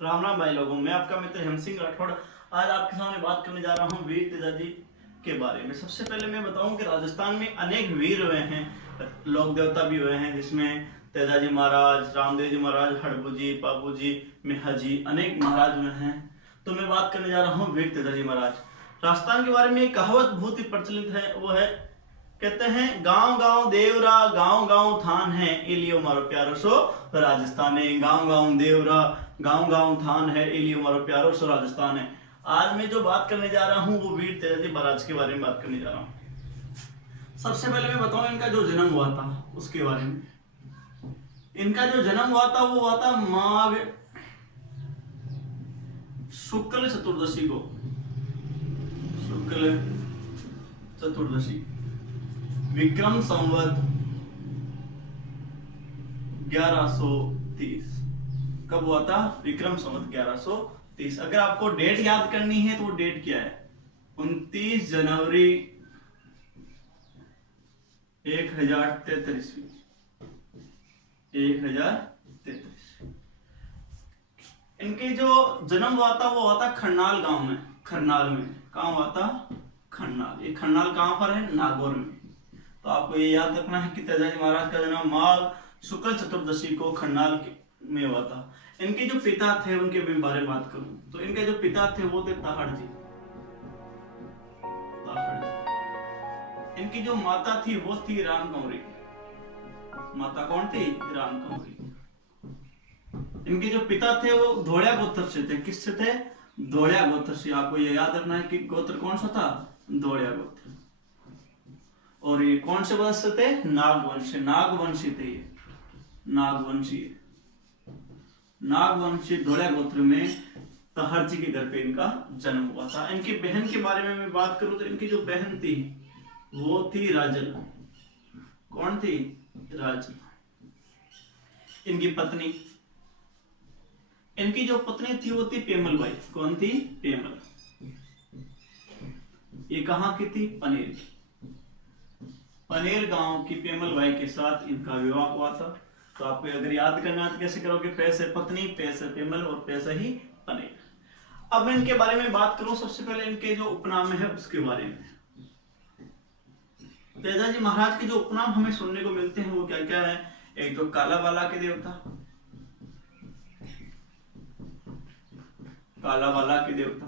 राम राम भाई लोगों, मैं आपका मित्र हेम सिंह राठौड़ आज आपके सामने बात करने जा रहा हूँ वीर तेजाजी के बारे में। सबसे पहले मैं बताऊं कि राजस्थान में अनेक वीर हुए हैं, लोक देवता भी हुए हैं, जिसमें तेजाजी महाराज, रामदेव जी महाराज, हड़बू जी, पापू जी, मेहा जी, अनेक महाराज हुए हैं। तो मैं बात करने जा रहा हूँ वीर तेजाजी महाराज। राजस्थान के बारे में एक कहावत बहुत ही प्रचलित है, वो है, कहते हैं गांव गांव देवरा गांव गांव थान है, इलियो मारो प्यारो सो राजस्थान है। गांव गांव देवरा गांव गांव थान है, इलियो मारो प्यारो सो राजस्थान है। आज मैं जो बात करने जा रहा हूँ वो वीर तेजाजी महाराज के बारे में बात करने जा रहा हूँ। सबसे पहले मैं बताऊं इनका जो जन्म हुआ था उसके बारे में। इनका जो जन्म हुआ था वो हुआ था माघ शुक्ल चतुर्दशी को। शुक्ल चतुर्दशी विक्रम संवत 1130। कब हुआ था? विक्रम संवत 1130। अगर आपको डेट याद करनी है तो वो डेट क्या है? 29 जनवरी 1033। 1033। इनके जो जन्म हुआ था वो हुआ था खरनाल गांव में। खरनाल में कहाँ हुआ था? खरनाल। ये खरनाल कहाँ पर है? नागौर में। तो आपको ये याद रखना है कि तेजाजी महाराज का जन्म माघ शुक्ल चतुर्दशी को खरनाल में हुआ था। इनके जो पिता थे उनके बारे में बात करूं तो इनके जो पिता थे वो थे ताहड़ जी। इनकी जो माता थी वो थी राम कंवरी। माता कौन थी? राम कंवरी। इनके जो पिता थे वो धोड़िया गोत्र से थे। किससे थे? धोड़िया गोत्र से। आपको ये याद रखना है कि गोत्र कौन सा था? धोड़िया गोत्र। और ये कौन से वंश थे? नागवंश। नागवंशी थे ये। नागवंशी। नागवंशी धोड़िया गोत्र में ताहड़ जी के घर पे इनका जन्म हुआ था। इनकी बहन के बारे में मैं बात करूं तो इनकी जो बहन थी वो थी राजल। कौन थी? राजल। इनकी पत्नी, इनकी जो पत्नी थी वो थी पेमल बाई। कौन थी? पेमल। ये कहां की थी? पनेर की। पनेर गांव की पेमल बाई के साथ इनका विवाह हुआ था। तो आपको अगर याद करना है तो कैसे करोगे? पैसे पत्नी, पैसे पेमल और पैसे ही पनेर। अब मैं इनके बारे में बात करूं, सबसे पहले इनके जो उपनाम है उसके बारे में। तेजाजी महाराज के जो उपनाम हमें सुनने को मिलते हैं वो क्या क्या है? एक तो काला बाला के देवता। काला बाला के देवता।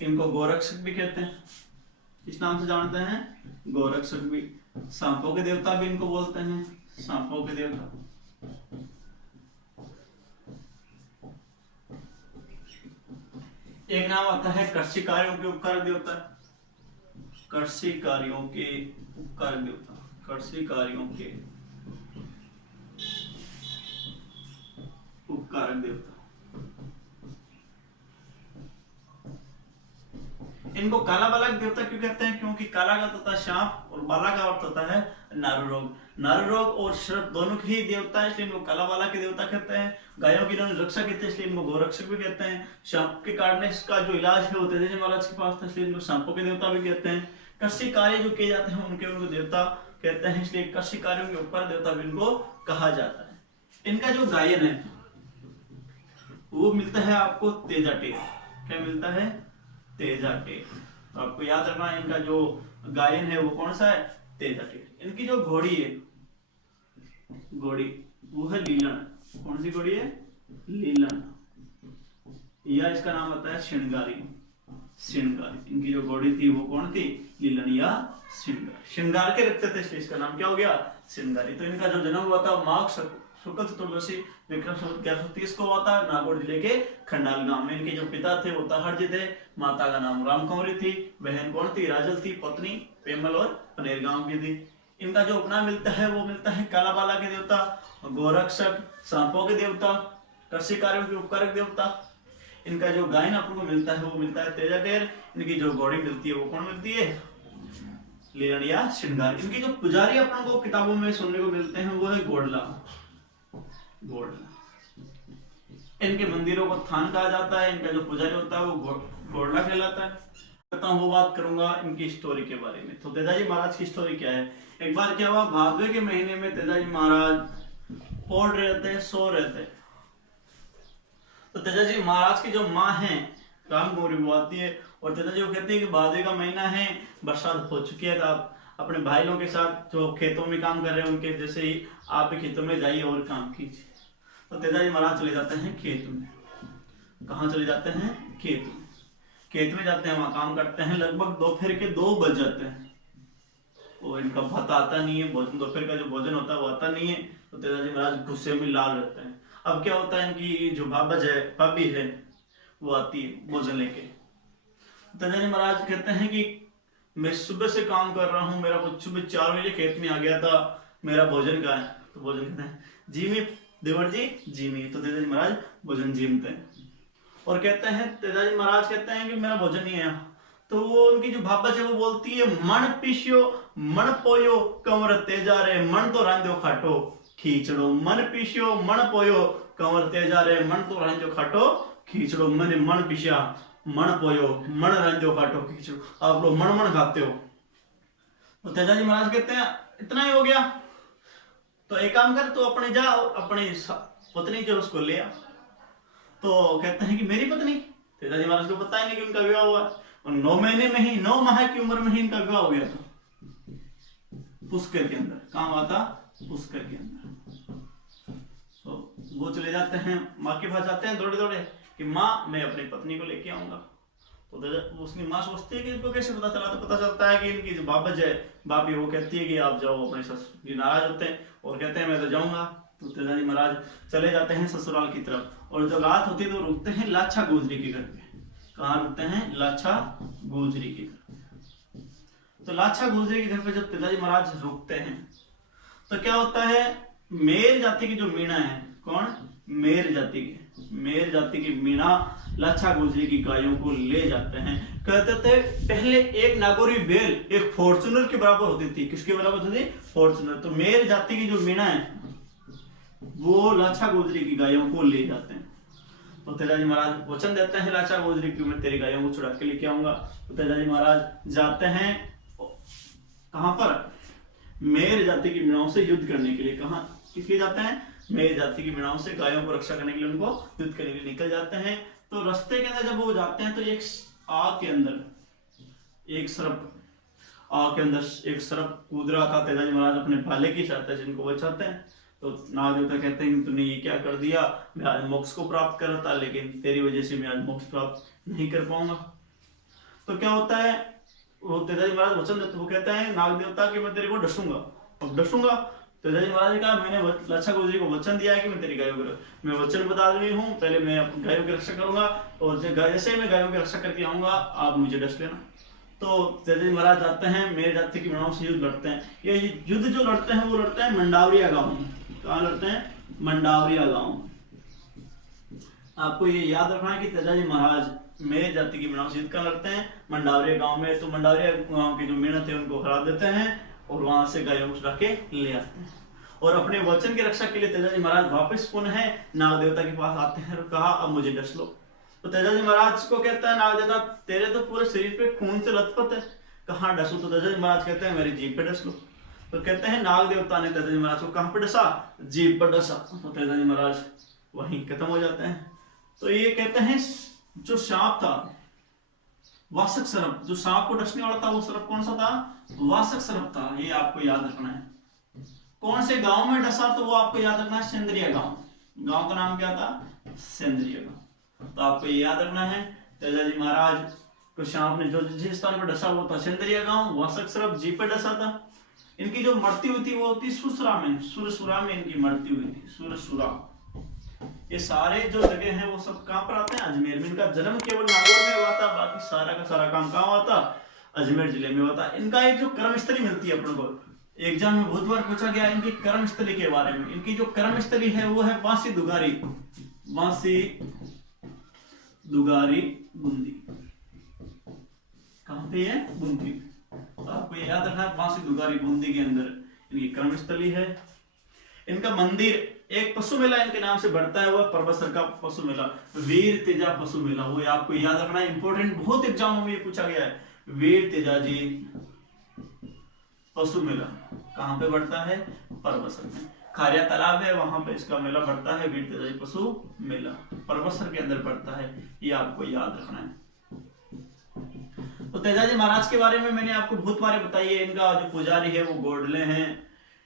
इनको गोरक्षक भी कहते हैं। इस नाम से जानते हैं? गोरक्षक भी। सांपों के देवता भी इनको बोलते हैं। सांपों के देवता। एक नाम आता है कृषि कार्यों के उपकारक देवता। कृषि कार्यों के उपकारक देवता। कृषि कार्यों के उपकारक देवता। इनको काला बाला देवता क्यों कहते हैं? क्योंकि काला का होता है सांप और बाला का अर्थ होता है नारु रोग। नारु रोग और सर्प दोनों के ही देवता है, इसलिए इनको काला बाला के देवता कहते हैं। गायों की इन्होंने रक्षा की थी इसलिए इनको गोरक्षक भी कहते हैं। सांप के काटने का जो इलाज है वो तेजाजी महाराज के पास था, इसलिए इनको सांपों के देवता भी कहते हैं। कृषि कार्य जो किए जाते हैं उनको देवता कहते हैं, इसलिए कृषि कार्यों के ऊपर देवता भी इनको कहा जाता है। इनका जो गायन है वो मिलता है आपको तेजा टेर। क्या मिलता है? तेजा टेर। तो आपको याद रखना है इनका जो गायन है वो कौन सा है? तेजा टेर। इनकी जो घोड़ी है, घोड़ी वो है लीलन। कौन सी घोड़ी है? लीलन। या इसका नाम होता है श्रृंगारी। श्रृंगारी। इनकी जो घोड़ी थी वो कौन थी? लीलन या श्रृंगार। श्रृंगार के रखते थे इसलिए इसका नाम क्या हो गया? श्रृंगारी। तो इनका जो जन्म हुआ था माघ शुक्ल चतुर्दशी विक्रम संवत 1130 को हुआ था नागौर जिले के खंडाल गांव में। इनके जो पिता थे वो ताहड़ जी थे। माता का नाम राम कंवरी थी। बहन कौन थी? राजल थी। पत्नी पेमल और पनेर गांव की थी। इनका जो उपनाम मिलता है वो मिलता है काला बाला के देवता, गोरक्षक, सांपों के देवता, कृषि कार्यों के उपकारक देवता। इनका जो गायन अपन को मिलता है वो मिलता है तेजा टेर। इनकी जो घोड़ी मिलती है वो कौन मिलती है? लीलन या श्रृंगार। इनके जो पुजारी अपन को किताबों में सुनने को मिलते हैं वो है गोडला। इनके मंदिरों को थान कहा जाता है। इनका जो पुजारी होता है वो गोडला कहलाता है। वो बात करूंगा इनकी स्टोरी के बारे में। तो तेजाजी महाराज की स्टोरी क्या है? एक बार क्या हुआ, भादवे के महीने में तेजाजी महाराज पढ़ रहे थे, सो रहे थे। तो तेजाजी महाराज की जो माँ है राम गौरी, वो आती है और तेजाजी को कहती है कि भादे का महीना है, बरसात हो चुकी है, तो आप अपने भाई लोगों के साथ जो खेतों में काम कर रहे हैं उनके जैसे ही आप भी खेतों में जाइए और काम कीजिए। तो तेजाजी महाराज चले जाते हैं खेत में। कहाँ चले जाते हैं? खेत में। खेत में जाते हैं, वहां काम करते हैं। लगभग दोपहर के 2 बज जाते हैं और इनका भात आता नहीं है, भोजन दोपहर का जो भोजन होता है वो आता नहीं है। तो तेजाजी महाराज गुस्से में लाल रहते हैं। अब क्या होता है, इनकी जो भाभी है वो आती है भोजन लेके। तेजाजी महाराज कहते हैं कि मैं सुबह से काम कर रहा हूँ, मेरा कुछ सुबह 4 बजे खेत में आ गया था, मेरा भोजन कहाँ है? तो भोजन कहते हैं जी में देवर जी, जी में। तो तेजाजी महाराज भोजन जीमते हैं और कहते हैं, तेजाजी महाराज कहते हैं कि मेरा भोजन नहीं आया। तो वो उनकी जो भाभा है वो बोलती है, मन पीसियो मन पोयो कंवर तेजा रे, मन तो रांधो खाटो खींचड़ो। मन पीसियो मन पोयो कंवर तेजा रे, मन तो रांधो खाटो खींचड़ो। मैंने मन पीसिया, मन पोयो, मन रांधो खाटो खींचड़ो। आप लोग मन मन खाते हो। तो तेजाजी महाराज कहते हैं इतना ही हो गया, तो एक काम कर, तो अपने जा अपनी पत्नी जो उसको ले आ। तो कहते हैं कि मेरी पत्नी? तेजाजी महाराज को पता ही नहीं कि उनका विवाह हुआ है और 9 महीने में ही, 9 माह की उम्र में ही इनका विवाह हो गया था पुष्कर के अंदर। कहाँ हुआ था? पुष्कर के अंदर। तो वो चले जाते हैं माँ के पास, जाते हैं दौड़े दौड़े कि माँ मैं अपनी पत्नी को लेके आऊंगा। तो उसकी माँ सोचती है कि इनको कैसे पता चला? तो पता चलता है कि इनकी जो बाबा है भाभी, वो कहती है कि आप जाओ अपने ससुर जी। नाराज होते हैं और कहते हैं मैं तो जाऊंगा। तो तेजाजी महाराज चले जाते हैं ससुराल की तरफ और जब रात होती है तो रुकते हैं लाछा गुजरी के घर पे। कहाँ रुकते हैं? लाछा गुजरी के घर। तो लाछा गुजरी के घर पे जब तेजाजी महाराज रुकते हैं तो क्या होता है, मेर जाति की जो मीणा है, कौन? मेर जाति की मीणा लाछा गुजरी की गायों को ले जाते हैं। कहते थे पहले एक नागौरी बैल एक फॉर्च्यूनर के बराबर होती थी। किसके बराबर होती थी? फॉर्च्यूनर। तो मेर जाति की जो मीणा है वो लाछा गुजरी की गायों को ले जाते हैं। तो तेजाजी महाराज वचन देते हैं लाछा गुजरी की, मैं तेरी गायों को छुड़ा के लेके आऊंगा। तो तेजाजी महाराज जाते हैं कहां पर? मेर जाति की मीणाओं से युद्ध करने के लिए। कहां किस लिए जाते हैं? मेर जाति की मीणाओं से गायों को रक्षा करने के लिए, उनको युद्ध करने के लिए निकल जाते हैं। तो रास्ते के अंदर जब वो जाते हैं तो एक आग के अंदर एक सर्प कूद रहा था। तेजाजी महाराज अपने भाले की चाहते हैं जिनको बचाते हैं। तो नाग देवता कहते हैं कि तूने ये क्या कर दिया, मैं आज मोक्ष को प्राप्त कर रहा था लेकिन तेरी वजह से मैं आज मोक्ष प्राप्त नहीं कर पाऊंगा। तो क्या होता है, वो तेजाजी महाराज वचन देते, वो कहते हैं नाग देवता कि मैं तेरे को डसूंगा। अब डसूंगा, तेजाजी महाराज ने कहा मैंने लाछा गुजरी को वचन दिया है कि मैं तेरी गायों को, मैं वचन बता रही हूँ, पहले मैं गायों की रक्षा करूंगा और जैसे मैं गायों की रक्षा करके आऊंगा आप मुझे डस लेना। तो तेजाजी महाराज जाते हैं, मेरे जाति की मीणाओं से युद्ध लड़ते हैं। ये युद्ध जो लड़ते हैं वो लड़ते हैं मंडावरिया गांव में। कहाँ लड़ते हैं? मंडावरिया गांव। आपको ये याद रखना है कि तेजाजी महाराज मेरे जाति की मीणाओं से युद्ध कर लड़ते हैं मंडावरिया गांव में। तो मंडावरिया गांव के जो मीणा थे उनको हरा देते हैं और वहां से गायों को चुरा के ले आते हैं। और अपने वचन की रक्षा के लिए तेजाजी महाराज वापस पुनः नाग देवता के पास आते हैं और कहा अब मुझे डस लो। तो तेजाजी महाराज को कहता है नाग देवता तेरे तो पूरे शरीर पे खून से लथपथ है, कहाँ डसू? तो तेजाजी महाराज कहते हैं मेरी जीभ पे डस लो। तो कहते हैं नाग देवता ने तेजाजी महाराज को कहाँ पे डसा? जीभ पर डसा। तो तेजाजी महाराज वहीं खत्म हो जाते हैं। तो ये कहते हैं जो सांप था वासक सर्प, जो सांप को डसने वाला था वो सर्प कौन सा था? वासक सर्प था। ये आपको याद रखना है। कौन से गांव में डसा? तो वो आपको याद रखना है सेंद्रिया गांव। गांव का नाम क्या था? सेंद्रिया गांव। तो आपको ये याद रखना है तेजाजी महाराज को सांप ने जो जिस स्थान पर डसा वो था सेंद्रिया गांव। वासक सर्प जीभ पर डसा था। इनकी जो मृत्यु हुई थी वो होती सुरसुरा में, सुरसुरा में इनकी मृत्यु हुई थी। सुरसुरा, ये सारे जो जगह हैं वो सब कहां पर आते हैं? अजमेर में। इनका जन्म केवल नागौर में हुआ था, बाकी सारा का सारा काम कहां हुआ था? अजमेर जिले में हुआ था। इनका एक जो कर्मस्थली मिलती है अपन को, एग्जाम में बहुत बार पूछा गया इनकी कर्मस्थली के बारे में। इनकी जो कर्मस्थली है वो है बांसी दुगारी, बांसी दुगारी बूंदी। कहां पे है? बूंदी। आपको याद रखना है बांसी दुगारी बूंदी के अंदर इनकी कर्मस्थली है। इनका मंदिर एक पशु मेला इनके नाम से बढ़ता है, वह परबसर का पशु मेला, वीर तेजा पशु मेला। वो आपको याद रखना है, इंपॉर्टेंट, बहुत एग्जामों में ये पूछा गया है। वीर तेजाजी पशु मेला कहां पे बढ़ता है? परबसर में। खारिया तालाब है, वहां पे इसका मेला पड़ता है, वीर तेजाजी पशु मेला परबसर के अंदर पड़ता है, ये आपको याद रखना है। तो तेजाजी महाराज के बारे में मैंने आपको बहुत बार बताई है। इनका जो पुजारी है वो गोडले हैं,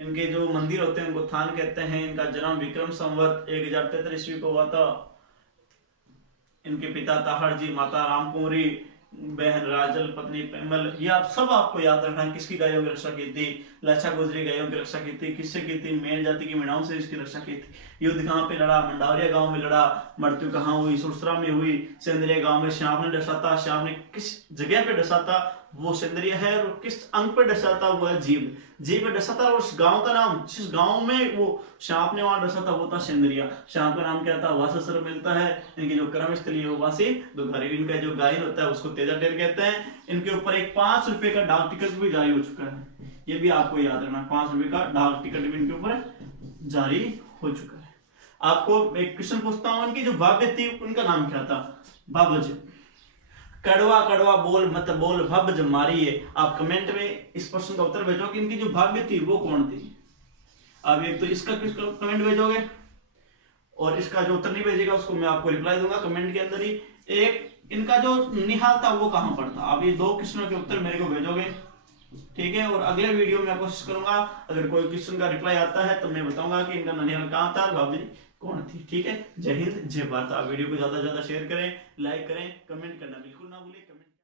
इनके जो मंदिर होते हैं उनको थान कहते हैं। इनका जन्म विक्रम संवत 1073 ईस्वी को हुआ था। इनके पिता ताहड़ जी, माता रामकुंवरी, बहन राजल, पत्नी पेमल, ये आप सब आपको याद रखना है। किसकी गायों की रक्षा की थी? लच्छा गुजरी गायों की रक्षा की थी। किससे की थी? मेन जाति की मीणाओं से इसकी रक्षा की थी। युद्ध कहाँ पे लड़ा? मंडावरिया गांव में लड़ा। मृत्यु कहाँ हुई? सुरसरा में हुई। सेंद्रिया गांव में श्याम ने डसा था। श्याम ने किस जगह पे डसा था? वो सेंद्रिया है। और किस अंग पे डसा था? वो है जीभ। जीभ पे डसा था। और उस गांव का नाम, जिस गांव में वो श्याम ने वहां डसा था, वो था सेंद्रिया। श्याम का नाम क्या था? वाससर मिलता है। इनकी जो कर्म स्थली है वो वासी दुघारी। इनका जो गायन होता है उसको तेजा टेर कहते हैं। इनके ऊपर एक 5 रुपए का डाक टिकट भी जारी हो चुका है, ये भी आपको याद रखना। 5 रुपए का डाक टिकट भी इनके ऊपर जारी हो चुका है। आपको एक क्वेश्चन पूछता हूं, इनकी जो भाग्य थी उनका नाम क्या था? बाबज। कड़वा कड़वा बोल मत बोल भब्ज मारिए। आप कमेंट में इस प्रश्न का उत्तर भेजो कि इनकी जो भाग्य थी वो कौन थी। अब एक तो इसका कमेंट भेजोगे और इसका जो उत्तर नहीं भेजेगा उसको मैं आपको रिप्लाई दूंगा कमेंट के अंदर ही। एक इनका जो निहाल था वो कहां पर था? आप ये 2 क्वेश्चनों के उत्तर मेरे को भेजोगे, ठीक है। और अगले वीडियो में कोशिश करूंगा अगर कोई क्वेश्चन का रिप्लाई आता है तो मैं बताऊंगा कि इनका ननिहाल कहां था, भाभी कौन थी, ठीक है। जय हिंद, जय भारत। आप वीडियो को ज्यादा से ज्यादा शेयर करें, लाइक करें, कमेंट करना बिल्कुल ना भूलें।